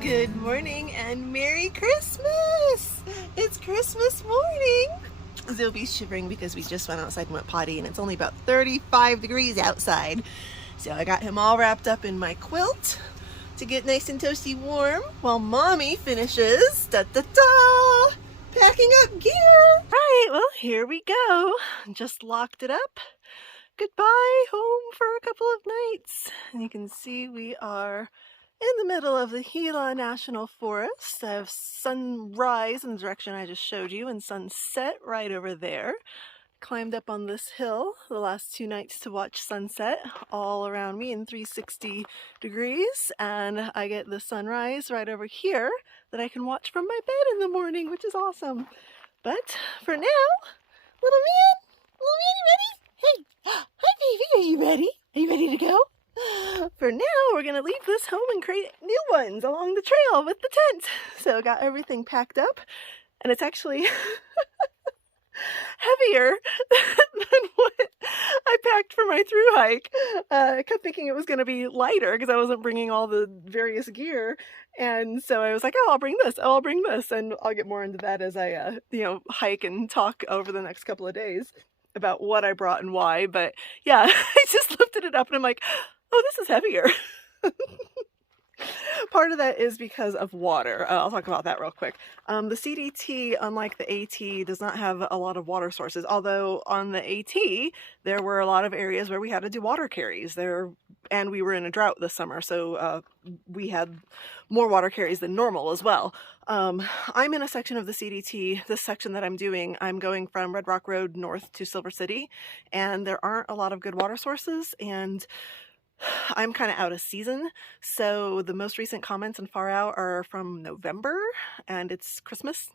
Good morning and Merry Christmas! It's Christmas morning! Zoe's shivering because we just went outside and went potty and it's only about 35 degrees outside. So I got him all wrapped up in my quilt to get nice and toasty warm while Mommy finishes packing up gear. Right, well here we go. Just locked it up. Goodbye home for a couple of nights. And you can see we are in the middle of the Gila National Forest. I have sunrise in the direction I just showed you and sunset right over there. Climbed up on this hill the last 2 nights to watch sunset all around me in 360 degrees, and I get the sunrise right over here that I can watch from my bed in the morning, which is awesome. But for now, little man, you ready? Hey, hi baby, are you ready? Are you ready to go? For now, we're going to leave this home and create new ones along the trail with the tent. So I got everything packed up, and it's actually heavier than what I packed for my through hike. I kept thinking it was going to be lighter because I wasn't bringing all the various gear. And so I was like, oh, I'll bring this, oh, I'll bring this. And I'll get more into that as I, hike and talk over the next couple of days about what I brought and why. But yeah, I just lifted it up and I'm like, oh, this is heavier. Part of that is because of water. I'll talk about that real quick. The CDT, unlike the AT, does not have a lot of water sources, although on the AT, there were a lot of areas where we had to do water carries there, and we were in a drought this summer, so we had more water carries than normal as well. I'm in a section of the CDT, this section that I'm doing, I'm going from Red Rock Road north to Silver City, and there aren't a lot of good water sources, and I'm kind of out of season, so the most recent comments in Far Out are from November, and it's Christmas.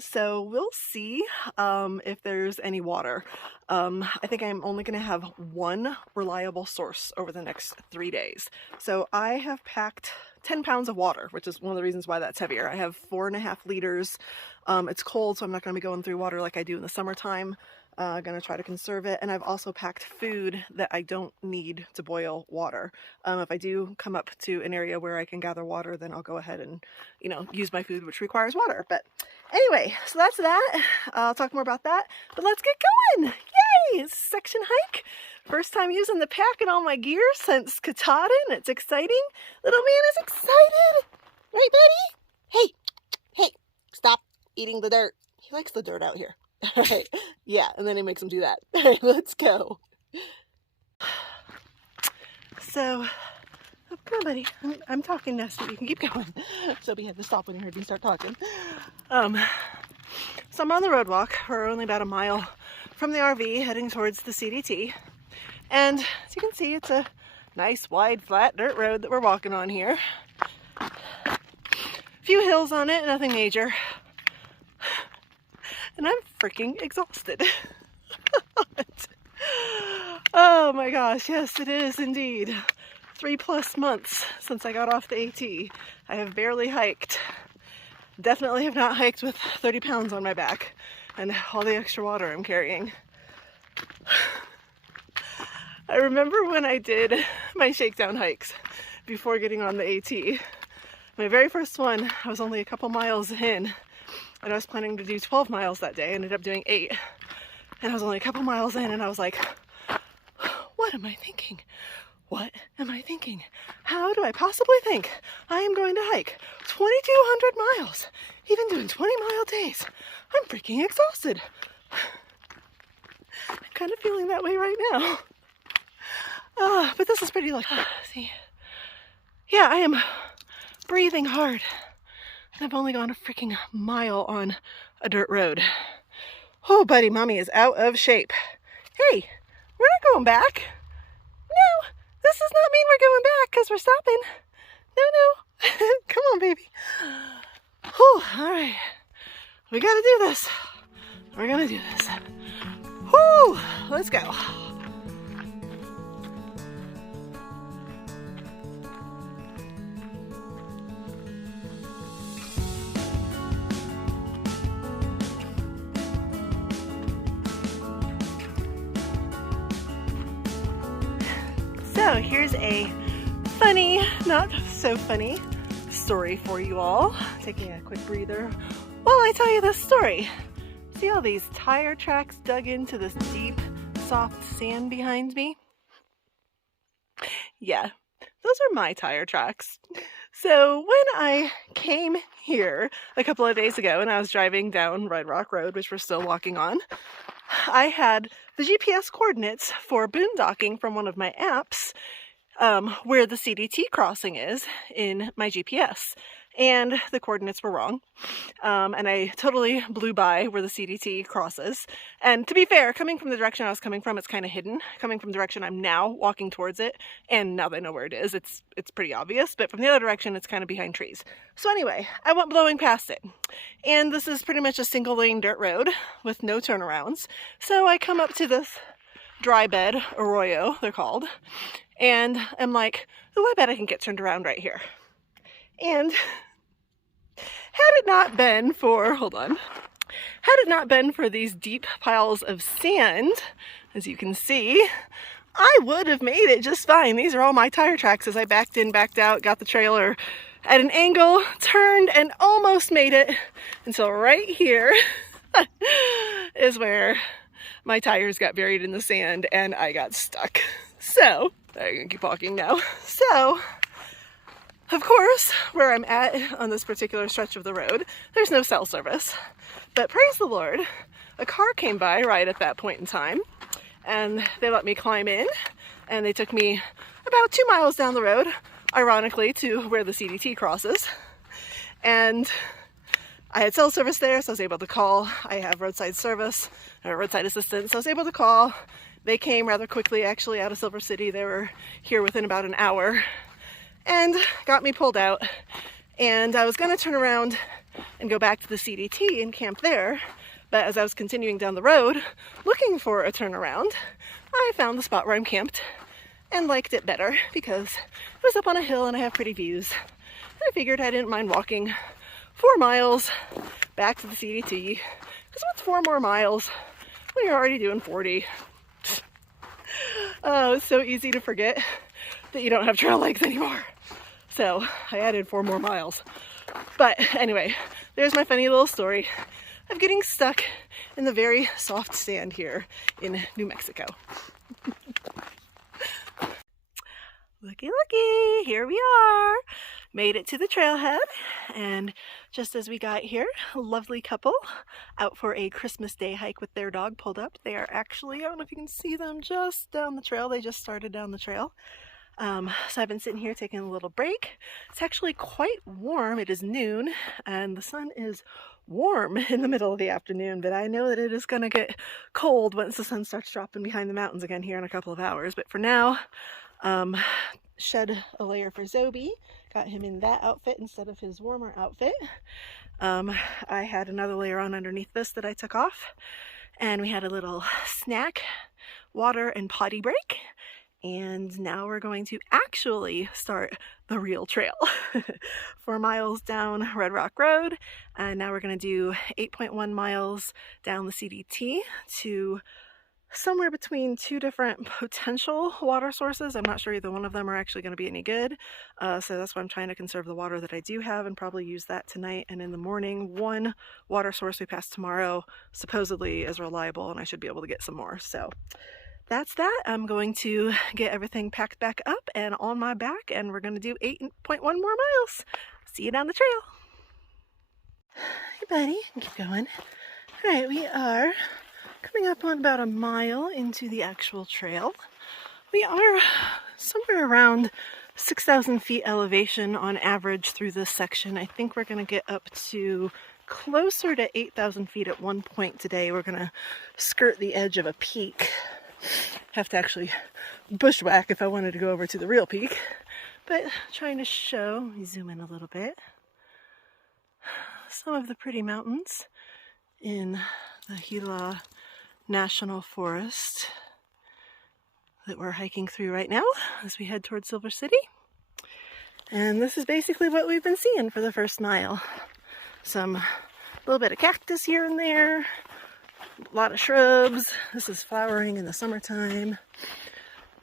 So we'll see if there's any water. I think I'm only going to have one reliable source over the next 3 days. So I have packed 10 pounds of water, which is one of the reasons why that's heavier. I have 4.5 liters. It's cold, so I'm not going to be going through water like I do in the summertime. Gonna try to conserve it, and I've also packed food that I don't need to boil water. If I do come up to an area where I can gather water, then I'll go ahead and, use my food, which requires water. But anyway, so that's that. I'll talk more about that, but let's get going. Yay! It's a section hike. First time using the pack and all my gear since Katahdin. It's exciting. Little man is excited. Right, buddy? Hey, stop eating the dirt. He likes the dirt out here. All right, yeah, and then he makes him do that. All right, let's go. So, oh, come on, buddy. I'm talking now, so you can keep going. Sophie had to stop when he heard me start talking. So I'm on the road walk. We're only about a mile from the RV, heading towards the CDT. And as you can see, it's a nice, wide, flat dirt road that we're walking on here. A few hills on it, nothing major. And I'm freaking exhausted. Oh my gosh, yes it is indeed. 3+ months since I got off the AT. I have barely hiked. Definitely have not hiked with 30 pounds on my back and all the extra water I'm carrying. I remember when I did my shakedown hikes before getting on the AT. My very first one, I was only a couple miles in. And I was planning to do 12 miles that day. I ended up doing 8. And I was only a couple miles in and I was like, what am I thinking? What am I thinking? How do I possibly think I am going to hike 2,200 miles, even doing 20-mile days? I'm freaking exhausted. I'm kind of feeling that way right now. But this is pretty lucky. See? Yeah, I am breathing hard. I've only gone a freaking mile on a dirt road. Oh, buddy, Mommy is out of shape. Hey, we're not going back. No, this does not mean we're going back because we're stopping. No. Come on, baby. Oh, all right. We got to do this. We're going to do this. Whoo, let's go. So here's a funny, not so funny story for you all. Taking a quick breather while I tell you this story. See all these tire tracks dug into this deep, soft sand behind me? Yeah, those are my tire tracks. So when I came here a couple of days ago and I was driving down Red Rock Road, which we're still walking on, I had the GPS coordinates for boondocking from one of my apps where the CDT crossing is in my GPS. And the coordinates were wrong. And I totally blew by where the CDT crosses. And to be fair, coming from the direction I was coming from, it's kind of hidden. Coming from the direction I'm now walking towards it, and now that I know where it is, it's pretty obvious. But from the other direction, it's kind of behind trees. So anyway, I went blowing past it. And this is pretty much a single lane dirt road with no turnarounds. So I come up to this dry bed, arroyo, they're called. And I'm like, oh, I bet I can get turned around right here. And had it not been for, had it not been for these deep piles of sand, as you can see, I would have made it just fine. These are all my tire tracks as I backed in, backed out, got the trailer at an angle, turned, and almost made it until right here is where my tires got buried in the sand and I got stuck. So, I'm gonna keep walking now. So, of course, where I'm at on this particular stretch of the road, there's no cell service. But praise the Lord, a car came by right at that point in time, and they let me climb in, and they took me about 2 miles down the road, ironically, to where the CDT crosses. And I had cell service there, so I was able to call. I have roadside service, or roadside assistance, so I was able to call. They came rather quickly, actually, out of Silver City. They were here within about an hour and got me pulled out. And I was going to turn around and go back to the CDT and camp there. But as I was continuing down the road, looking for a turnaround, I found the spot where I'm camped and liked it better because it was up on a hill and I have pretty views. And I figured I didn't mind walking 4 miles back to the CDT, because what's 4 more miles when you're already doing 40? Oh, it's so easy to forget that you don't have trail legs anymore. So I added 4 more miles. But anyway, there's my funny little story of getting stuck in the very soft sand here in New Mexico. Looky, looky, here we are. Made it to the trailhead, and just as we got here, a lovely couple out for a Christmas Day hike with their dog pulled up. They are actually, I don't know if you can see them, just down the trail. They just started down the trail. So I've been sitting here taking a little break. It's actually quite warm. It is noon, and the sun is warm in the middle of the afternoon, but I know that it is going to get cold once the sun starts dropping behind the mountains again here in a couple of hours. But for now, shed a layer for Zobi. Got him in that outfit instead of his warmer outfit. I had another layer on underneath this that I took off, and we had a little snack, water, and potty break. And now we're going to actually start the real trail. 4 miles down Red Rock Road, and now we're going to do 8.1 miles down the CDT to somewhere between 2 different potential water sources. I'm not sure either one of them are actually going to be any good, so that's why I'm trying to conserve the water that I do have and probably use that tonight. And in the morning, one water source we pass tomorrow supposedly is reliable, and I should be able to get some more. So that's that. I'm going to get everything packed back up and on my back, and we're going to do 8.1 more miles. See you down the trail. Hey buddy, keep going. All right, we are coming up on about a mile into the actual trail. We are somewhere around 6,000 feet elevation on average through this section. I think we're going to get up to closer to 8,000 feet at one point today. We're going to skirt the edge of a peak. Have to actually bushwhack if I wanted to go over to the real peak. But trying to show, let me zoom in a little bit, some of the pretty mountains in the Gila National Forest that we're hiking through right now as we head towards Silver City. And this is basically what we've been seeing for the first mile. Some little bit of cactus here and there, a lot of shrubs. This is flowering in the summertime.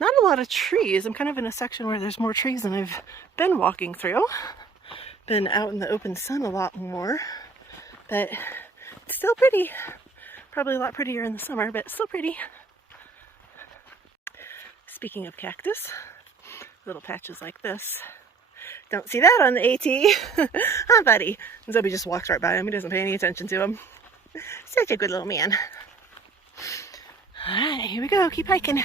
not a lot of trees. I'm kind of in a section where there's more trees than I've been walking through. Been out in the open sun a lot more, but it's still pretty. Probably a lot prettier in the summer, but still pretty. Speaking of cactus, little patches like this. Don't see that on the AT. Huh, buddy? Zoe just walks right by him. He doesn't pay any attention to him. Such a good little man. All right, here we go. Keep hiking.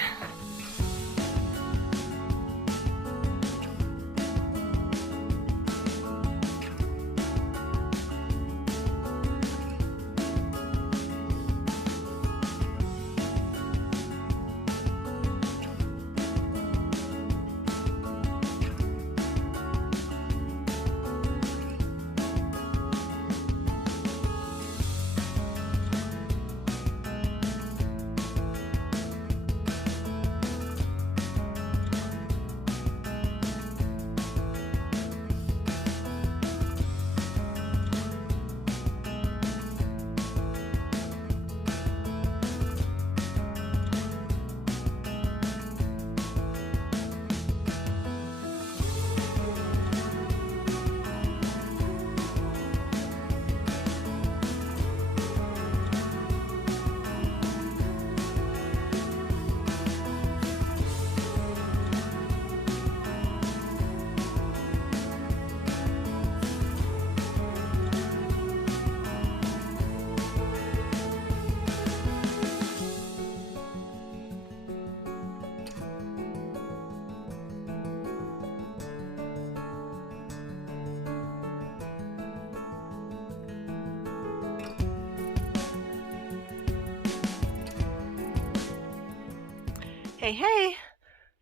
Hey,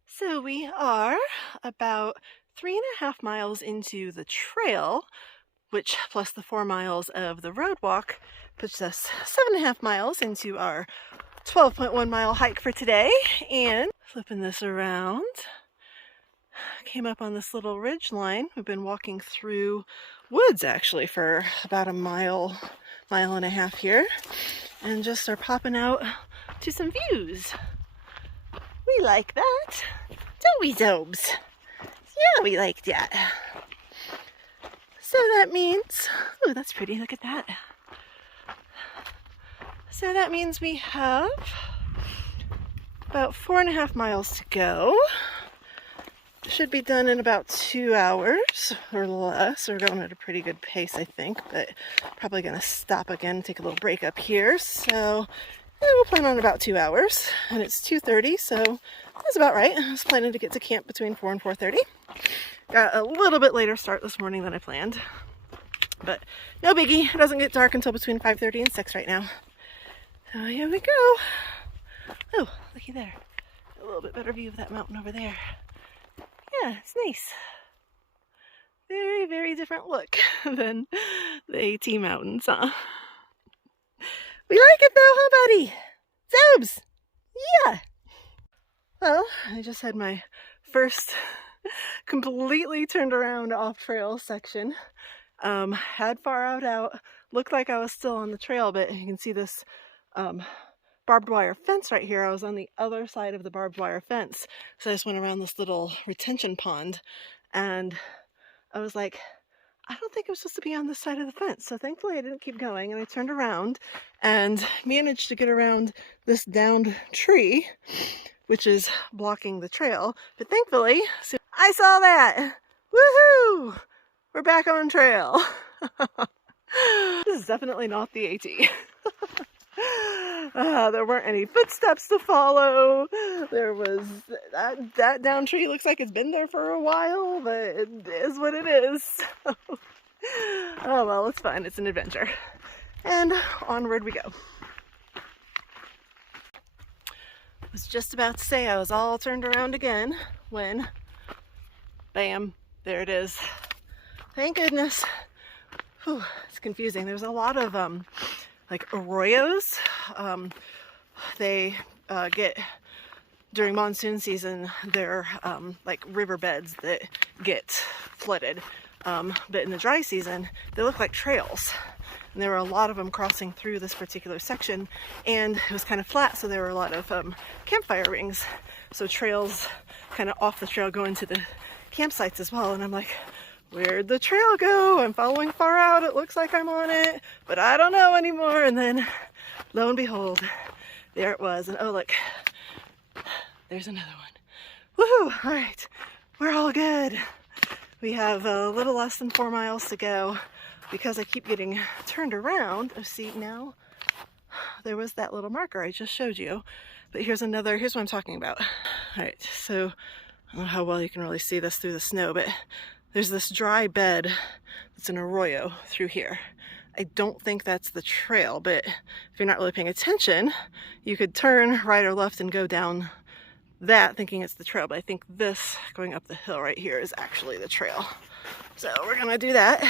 so we are about 3.5 miles into the trail, which plus the 4 miles of the road walk puts us 7.5 miles into our 12.1 mile hike for today. And flipping this around, came up on this little ridge line. We've been walking through woods actually for about a mile and a half here, and just are popping out to some views. We like that, don't we, Zobes? Yeah, we like that. So that means, oh, that's pretty, look at that. So that means we have about 4.5 miles to go. Should be done in about 2 hours or less. We're going at a pretty good pace, I think, but probably gonna stop again, take a little break up here. So yeah, we'll plan on about 2 hours, and it's 2:30, so that's about right. I was planning to get to camp between 4 and 4:30. Got a little bit later start this morning than I planned, but no biggie. It doesn't get dark until between 5:30 and 6 right now. So here we go. Oh, looky there. A little bit better view of that mountain over there. Yeah, it's nice. Very, very different look than the AT mountains, huh? We like it though, huh, buddy? Zobes! Yeah! Well, I just had my first completely turned around off-trail section. Had far out. Looked like I was still on the trail, but you can see this barbed wire fence right here. I was on the other side of the barbed wire fence. So I just went around this little retention pond, and I was like, I don't think I'm supposed to be on this side of the fence. So thankfully I didn't keep going, and I turned around and managed to get around this downed tree, which is blocking the trail. But thankfully, so I saw that. Woohoo! We're back on trail. This is definitely not the AT. There weren't any footsteps to follow. There was that down tree looks like it's been there for a while, but it is what it is. Oh well, it's fun. It's an adventure. And onward we go. I was just about to say I was all turned around again when, bam, there it is. Thank goodness. Whew, it's confusing. There's a lot of like arroyos. They get, during monsoon season, they're like riverbeds that get flooded. But in the dry season, they look like trails. And there were a lot of them crossing through this particular section, and it was kind of flat, so there were a lot of campfire rings. So trails kind of off the trail go into the campsites as well. And I'm like, where'd the trail go? I'm following far out. It looks like I'm on it, but I don't know anymore. And then lo and behold, there it was. And oh, look, there's another one. Woohoo! All right, we're all good. We have a little less than 4 miles to go because I keep getting turned around. Oh, see, now there was that little marker I just showed you. But here's what I'm talking about. All right, so I don't know how well you can really see this through the snow, but there's this dry bed that's an arroyo through here. I don't think that's the trail, but if you're not really paying attention, you could turn right or left and go down that thinking it's the trail, but I think this going up the hill right here is actually the trail. So we're gonna do that.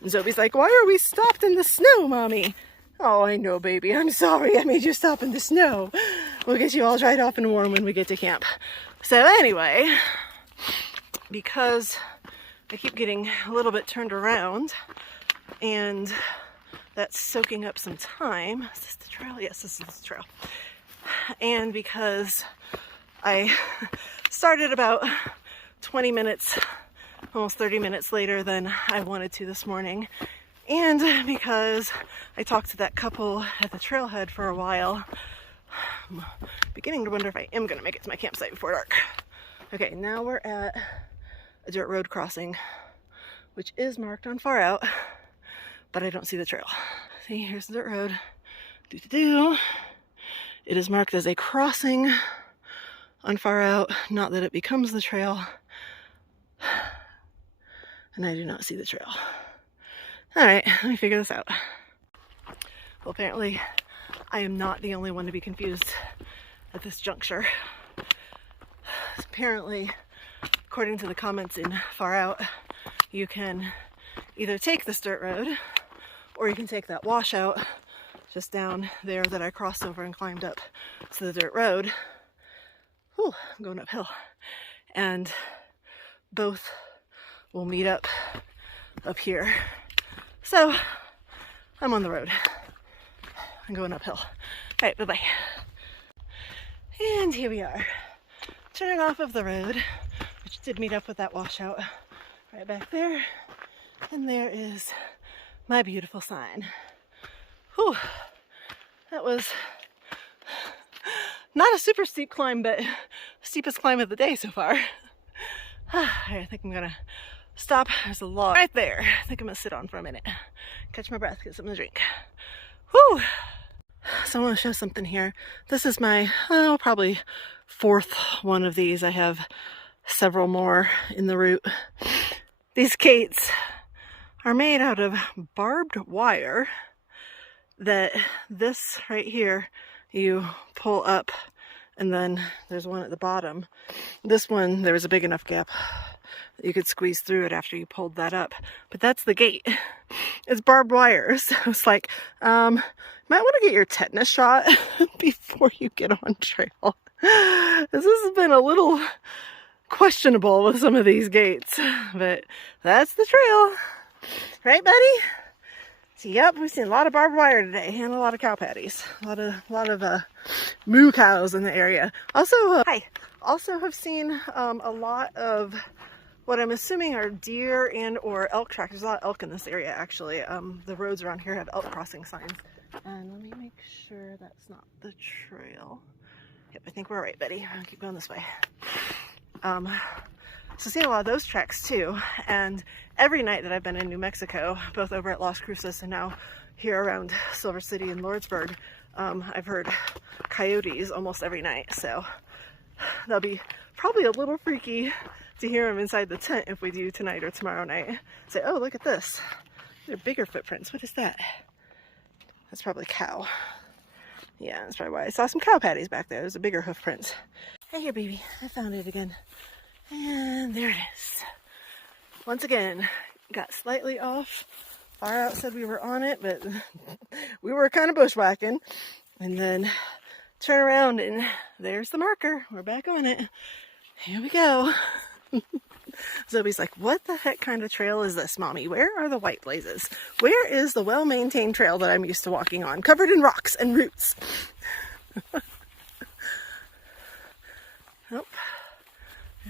And Zoe's like, why are we stopped in the snow, Mommy? Oh, I know, baby. I'm sorry I made you stop in the snow. We'll get you all dried off and warm when we get to camp. So anyway, because I keep getting a little bit turned around and that's soaking up some time. Is this the trail? Yes, this is the trail. And because I started about 20 minutes, almost 30 minutes later than I wanted to this morning. And because I talked to that couple at the trailhead for a while, I'm beginning to wonder if I am going to make it to my campsite before dark. Okay, now we're at a dirt road crossing, which is marked on far out, but I don't see the trail. See, here's the dirt road. It is marked as a crossing on far out, not that it becomes the trail. And I do not see the trail. All right, let me figure this out. Well, apparently I am not the only one to be confused at this juncture. Apparently, according to the comments in Far Out, you can either take this dirt road or you can take that washout just down there that I crossed over and climbed up to the dirt road. Whew, I'm going uphill. And both will meet up here. So I'm on the road. I'm going uphill. All right, bye-bye. And here we are, turning off of the road, which did meet up with that washout right back there. And there is my beautiful sign. Whew, that was not a super steep climb, but steepest climb of the day so far. I think I'm gonna stop. There's a log right there. I think I'm gonna sit on for a minute, catch my breath, get something to drink. Whew. So I want to show something here. This is my, probably 4th one of these. I have several more in the route. These gates are made out of barbed wire that this right here, you pull up, and then there's one at the bottom. This one, there was a big enough gap that you could squeeze through it after you pulled that up. But that's the gate. It's barbed wire. So it's like, might want to get your tetanus shot before you get on trail. This has been a little questionable with some of these gates, but that's the trail. Right, buddy? So, yep, we've seen a lot of barbed wire today and a lot of cow patties. A lot of moo cows in the area. Also, also have seen a lot of what I'm assuming are deer and or elk tracks. There's a lot of elk in this area, actually. The roads around here have elk crossing signs. And let me make sure that's not the trail. Yep, I think we're right, buddy. I'll keep going this way. So seeing a lot of those tracks too, and every night that I've been in New Mexico, both over at Las Cruces and now here around Silver City and Lordsburg, I've heard coyotes almost every night, so that'll be probably a little freaky to hear them inside the tent if we do tonight or tomorrow night. Say, oh, look at this. They're bigger footprints. What is that? That's probably cow. Yeah, that's probably why I saw some cow patties back there. There's a bigger hoof print. Hey here, baby. I found it again. And there it is. Once again, got slightly off. Far Out said we were on it, but we were kind of bushwhacking. And then turn around and there's the marker. We're back on it. Here we go. Zoe's like, what the heck kind of trail is this, Mommy? Where are the white blazes? Where is the well-maintained trail that I'm used to walking on, covered in rocks and roots?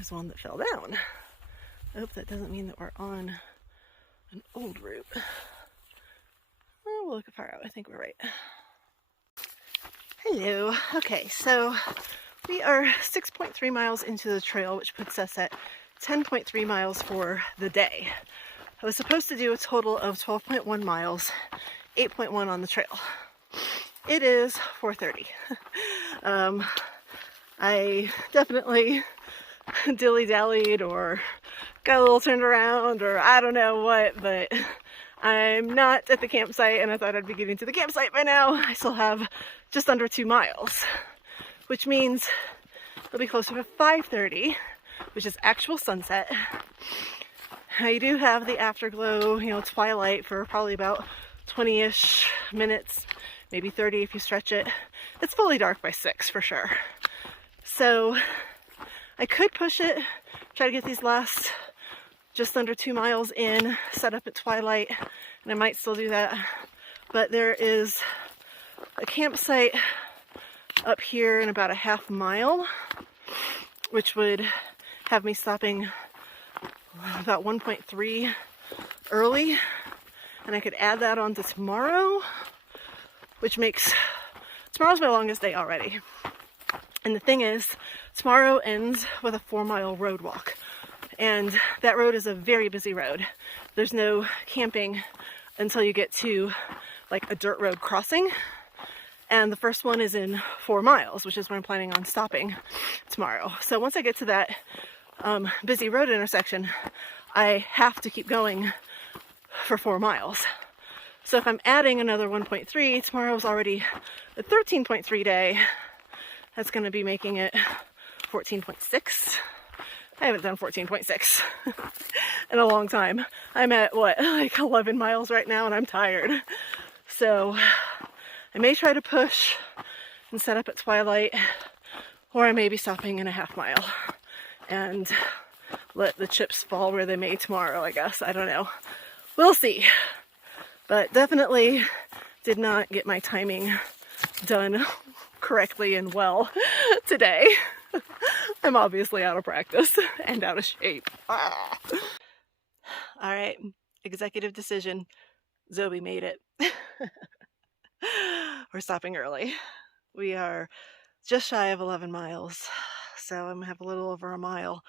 there's one that fell down. I hope that doesn't mean that we're on an old route. Oh, we'll look far out. I think we're right. Hello. Okay, so we are 6.3 miles into the trail, which puts us at 10.3 miles for the day. I was supposed to do a total of 12.1 miles, 8.1 on the trail. It is 4:30. I definitely dilly-dallied or got a little turned around or I don't know what, but I'm not at the campsite and I thought I'd be getting to the campsite by now. I still have just under 2 miles, which means it'll be closer to 5:30, which is actual sunset. I do have the afterglow, twilight for probably about 20-ish minutes, maybe 30 if you stretch it. It's fully dark by 6 for sure. So I could push it, try to get these last just under 2 miles in, set up at twilight, and I might still do that. But there is a campsite up here in about a half mile, which would have me stopping about 1.3 early, and I could add that on to tomorrow, which makes tomorrow's my longest day already. And the thing is, tomorrow ends with a 4-mile road walk, and that road is a very busy road. There's no camping until you get to like a dirt road crossing, and the first one is in 4 miles, which is where I'm planning on stopping tomorrow. So once I get to that busy road intersection, I have to keep going for 4 miles. So if I'm adding another 1.3, tomorrow's already a 13.3 day. That's going to be making it 14.6. I haven't done 14.6 in a long time. I'm at like 11 miles right now and I'm tired. So I may try to push and set up at twilight, or I may be stopping in a half mile and let the chips fall where they may tomorrow, I guess. I don't know. We'll see. But definitely did not get my timing done correctly and well today. I'm obviously out of practice and out of shape. Ah. All right, executive decision. Zoe made it. We're stopping early. We are just shy of 11 miles. So I'm gonna have a little over a mile,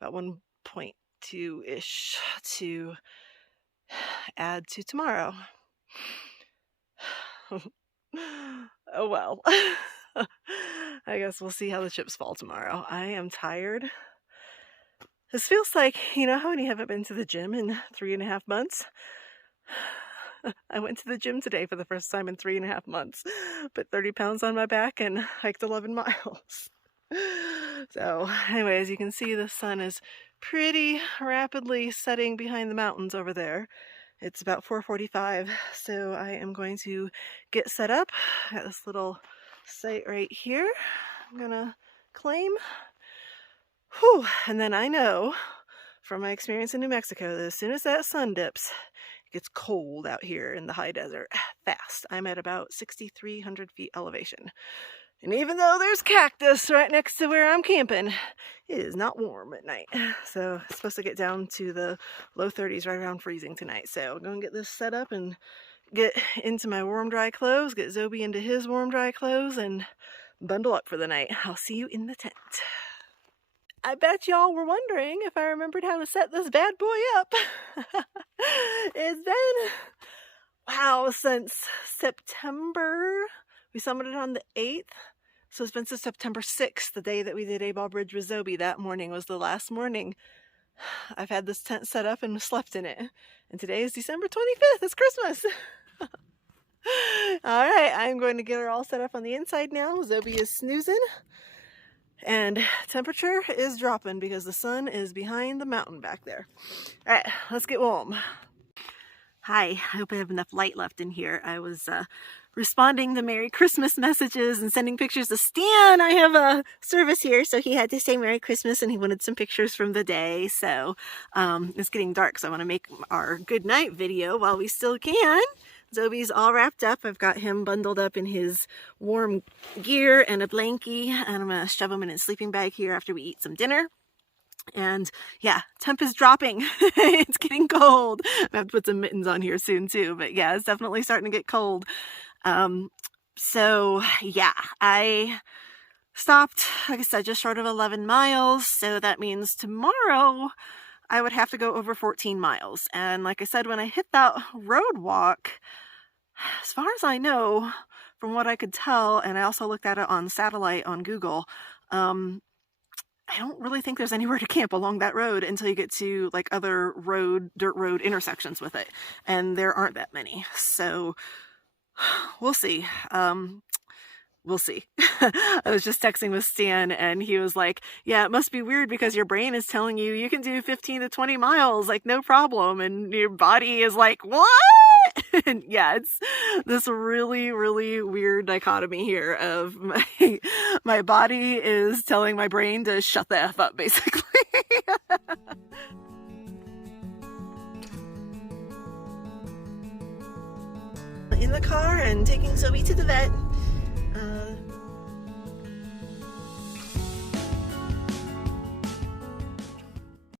about 1.2-ish to add to tomorrow. Oh well. I guess we'll see how the chips fall tomorrow. I am tired. This feels like, how when you haven't been to the gym in 3.5 months? I went to the gym today for the first time in 3.5 months. Put 30 pounds on my back and hiked 11 miles. So anyway, as you can see, the sun is pretty rapidly setting behind the mountains over there. It's about 4:45, so I am going to get set up at this little site right here. I'm gonna claim. Whew. And then I know from my experience in New Mexico that as soon as that sun dips, it gets cold out here in the high desert fast. I'm at about 6,300 feet elevation. And even though there's cactus right next to where I'm camping, it is not warm at night. So it's supposed to get down to the low 30s, right around freezing tonight. So I'm going to get this set up and get into my warm, dry clothes, get Zobe into his warm, dry clothes, and bundle up for the night. I'll see you in the tent. I bet y'all were wondering if I remembered how to set this bad boy up. It's been, wow, since September. We summited on the 8th. So it's been since September 6th, the day that we did A-Ball Bridge with Zobe. That morning was the last morning I've had this tent set up and slept in it. And today is December 25th. It's Christmas. All right, I'm going to get her all set up on the inside now. Zobe is snoozing. And temperature is dropping because the sun is behind the mountain back there. All right, let's get warm. Hi, I hope I have enough light left in here. I was responding to Merry Christmas messages and sending pictures to Stan. I have a service here, so he had to say Merry Christmas and he wanted some pictures from the day. So it's getting dark, so I want to make our good night video while we still can. Zobe's all wrapped up. I've got him bundled up in his warm gear and a blankie, and I'm going to shove him in his sleeping bag here after we eat some dinner. And yeah, temp is dropping. It's getting cold. I have to put some mittens on here soon too, but yeah, it's definitely starting to get cold. So yeah, I stopped, like I said, just short of 11 miles. So that means tomorrow I would have to go over 14 miles. And like I said, when I hit that road walk, as far as I know, from what I could tell, and I also looked at it on satellite on Google, I don't really think there's anywhere to camp along that road until you get to like other dirt road intersections with it. And there aren't that many. So we'll see. We'll see. I was just texting with Stan and he was like, yeah, it must be weird because your brain is telling you you can do 15 to 20 miles, like no problem. And your body is like, what? And yeah, it's this really, really weird dichotomy here of my body is telling my brain to shut the F up, basically. In the car and taking Zoe to the vet.